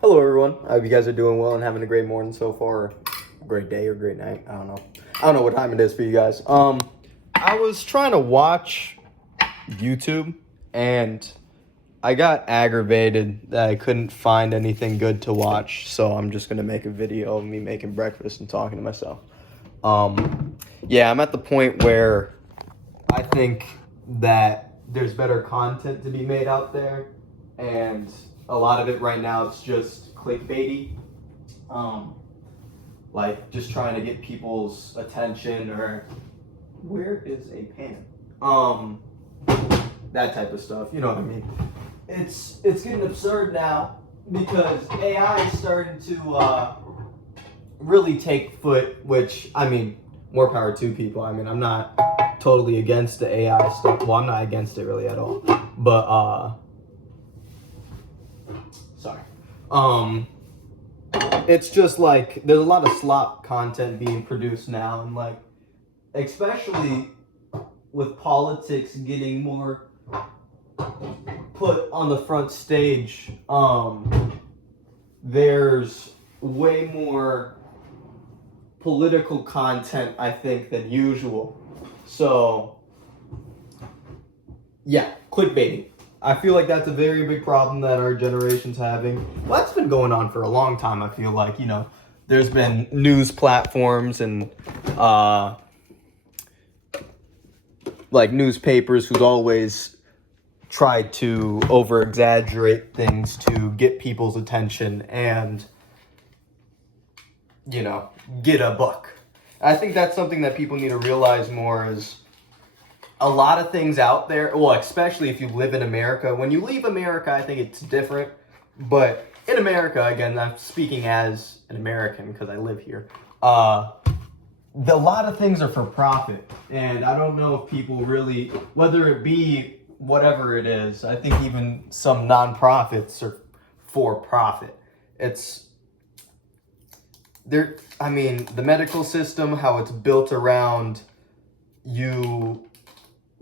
Hello everyone. I hope you guys are doing well and having a great morning so far, or great day or great night. I don't know. I don't know what time it is for you guys. I was trying to watch YouTube and I got aggravated that I couldn't find anything good to watch, so I'm just gonna make a video of me making breakfast and talking to myself. Yeah, I'm at the point where I think that there's better content to be made out there, and a lot of it right now it's just clickbaity, um, like just trying to get people's attention or where is a pen, that type of stuff. You know what I mean? It's getting absurd now because AI is starting to really take foot. Which I mean, more power to people. I mean, I'm not totally against the AI stuff. Well, I'm not against it really at all. But sorry. It's just like there's a lot of slop content being produced now, and like especially with politics getting more put on the front stage, there's way more political content, I think, than usual. So, yeah, clickbaiting. I feel like that's a very big problem that our generation's having. Well, that's been going on for a long time, I feel like. There's been news platforms and, like newspapers who's always tried to over exaggerate things to get people's attention and get a buck. I think that's something that people need to realize more is a lot of things out there, well, especially if you live in America. When you leave America, I think it's different, but in America, again, I'm speaking as an American because I live here, a lot of things are for profit, and I don't know if people really, whether it be whatever it is, I think even some nonprofits are for profit. It's there. I mean, the medical system, how it's built around you,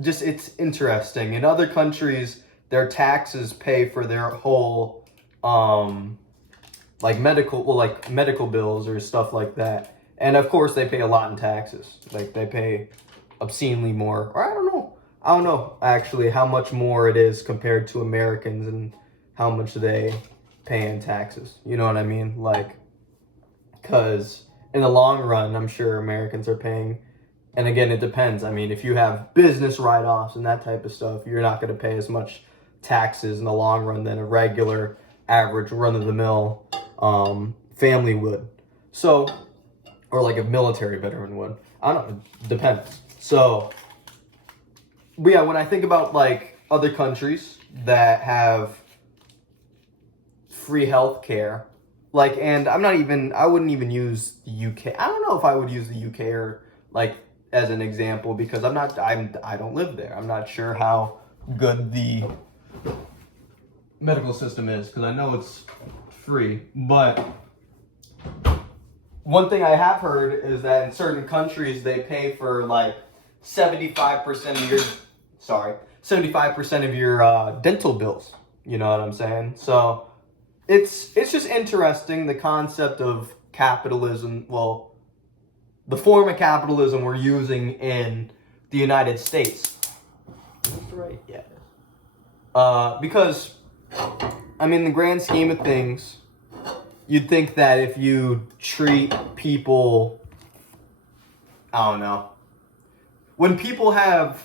just it's interesting. In other countries, their taxes pay for their whole, like medical bills or stuff like that. And of course, they pay a lot in taxes. Like they pay obscenely more. Or I don't know actually how much more it is compared to Americans and how much they pay in taxes. You know what I mean? Like, because in the long run, I'm sure Americans are paying. And again, it depends. I mean, if you have business write-offs and that type of stuff, you're not going to pay as much taxes in the long run than a regular, average, run-of-the-mill family would. So, or like a military veteran would. I don't know. It depends. So, but yeah, when I think about like other countries that have free health care, like, and I wouldn't even use the UK. I don't know if I would use the UK or like as an example because I don't live there. I'm not sure how good the medical system is because I know it's free, but one thing I have heard is that in certain countries they pay for like 75% of your 75% of your dental bills. You know what I'm saying? So it's just interesting, the concept of capitalism. Well, the form of capitalism we're using in the United States. That's right. Yeah. Because I mean, the grand scheme of things, you'd think that if you treat people, I don't know, when people have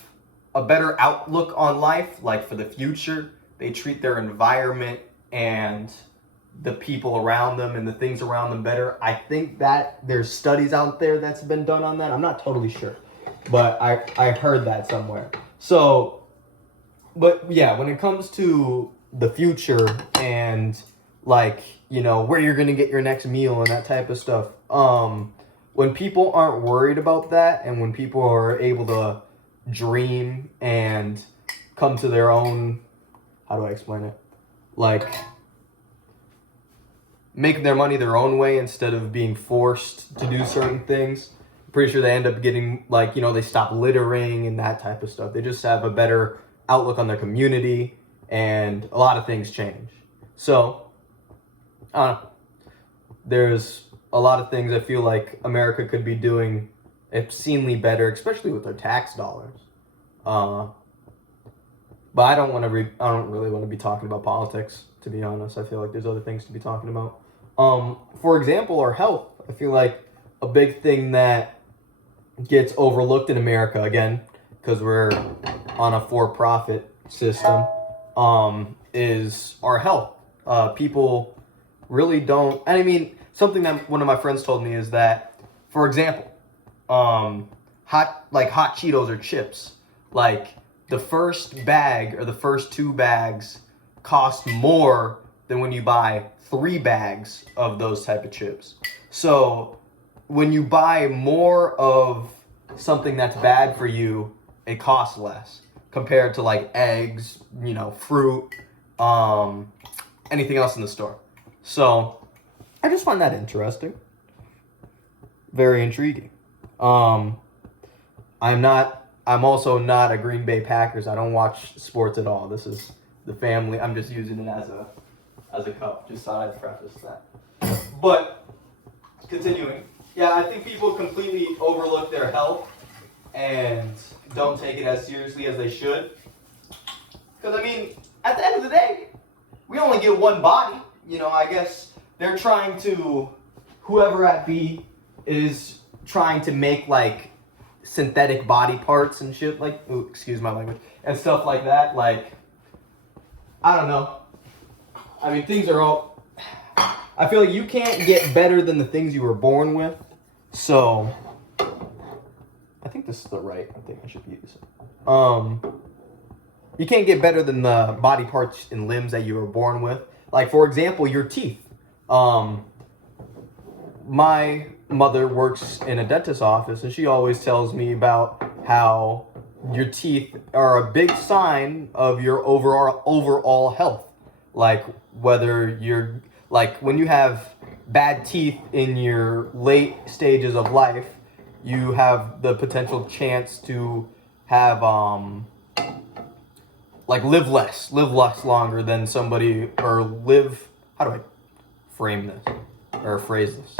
a better outlook on life, like for the future, they treat their environment and the people around them and the things around them better. I think that there's studies out there that's been done on that. I'm not totally sure, but I heard that somewhere. So, but yeah, when it comes to the future and like, where you're going to get your next meal and that type of stuff, when people aren't worried about that and when people are able to dream and come to their own, how do I explain it? Like, make their money their own way instead of being forced to do certain things. I'm pretty sure they end up getting, like, they stop littering and that type of stuff. They just have a better outlook on their community and a lot of things change. So I don't know. There's a lot of things I feel like America could be doing obscenely better, especially with their tax dollars. But I don't want to. I don't really want to be talking about politics, to be honest. I feel like there's other things to be talking about. For example, our health. I feel like a big thing that gets overlooked in America, again, because we're on a for-profit system, is our health. People really don't. And I mean, something that one of my friends told me is that, for example, hot Cheetos or chips, like the first bag or the first 2 bags cost more than when you buy 3 bags of those type of chips. So when you buy more of something that's bad for you, it costs less compared to like eggs, fruit, anything else in the store. So I just find that interesting. Very intriguing. I'm also not a Green Bay Packers. I don't watch sports at all. This is the family. I'm just using it as a cup. Just thought I'd preface that. But continuing. Yeah, I think people completely overlook their health and don't take it as seriously as they should. Because, I mean, at the end of the day, we only get one body. I guess they're trying to, whoever at B is trying to make, like, synthetic body parts and shit, like, ooh, excuse my language, and stuff like that. Like, I don't know. I mean, things are all, I feel like you can't get better than the things you were born with. So, I think this is the right thing I should use. You can't get better than the body parts and limbs that you were born with. Like, for example, your teeth. My mother works in a dentist's office, and she always tells me about how your teeth are a big sign of your overall health. Like, whether you're, like, when you have bad teeth in your late stages of life, you have the potential chance to have, live less longer than somebody, or live, how do I frame this, or phrase this?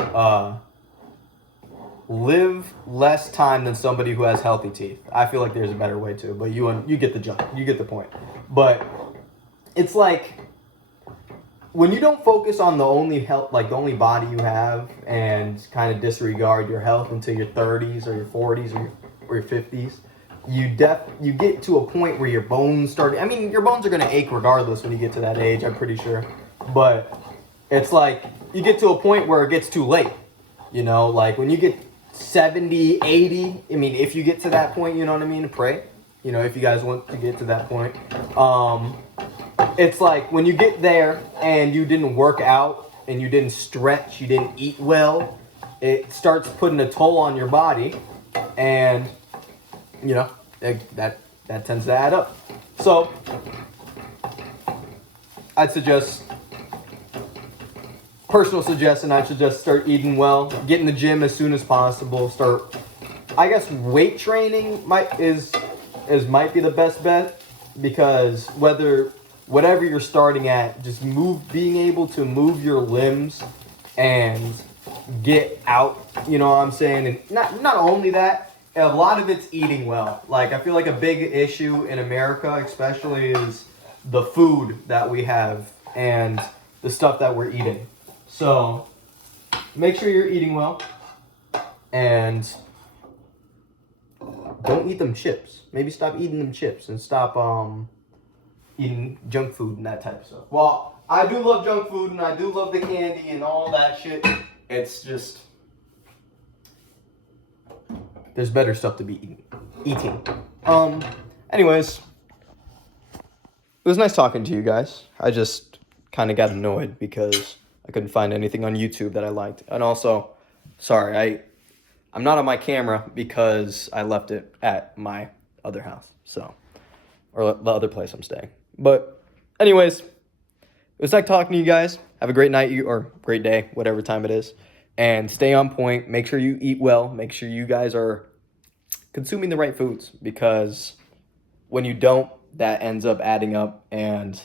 Live less time than somebody who has healthy teeth. I feel like there's a better way to, but you get the jump, you get the point. But it's like, when you don't focus on the only health, like the only body you have, and kind of disregard your health until your 30s or your 40s or your 50s, you get to a point where your bones start. I mean, your bones are gonna ache regardless when you get to that age, I'm pretty sure. But it's like you get to a point where it gets too late. Like when you get 70, 80. I mean, if you get to that point, you know what I mean. Pray. If you guys want to get to that point. It's like when you get there and you didn't work out and you didn't stretch, you didn't eat well, it starts putting a toll on your body, and that tends to add up. So I'd suggest, personal suggestion, I should just start eating well, get in the gym as soon as possible, start, I guess weight training might be the best bet, because whatever you're starting at, just being able to move your limbs and get out, you know what I'm saying? And not only that, a lot of it's eating well. Like, I feel like a big issue in America especially is the food that we have and the stuff that we're eating. So make sure you're eating well, and don't eat them chips. Maybe stop eating them chips and stop eating junk food and that type of stuff. Well, I do love junk food and I do love the candy and all that shit. It's just, there's better stuff to be eating. Anyways, it was nice talking to you guys. I just kind of got annoyed because I couldn't find anything on YouTube that I liked. And also, sorry, I'm not on my camera because I left it at my other house, or the other place I'm staying. But anyways, it was nice talking to you guys. Have a great night, or great day, whatever time it is. And stay on point. Make sure you eat well. Make sure you guys are consuming the right foods, because when you don't, that ends up adding up and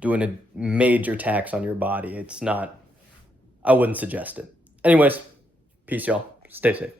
doing a major tax on your body. It's not I wouldn't suggest it. Anyways, peace, y'all. Stay safe.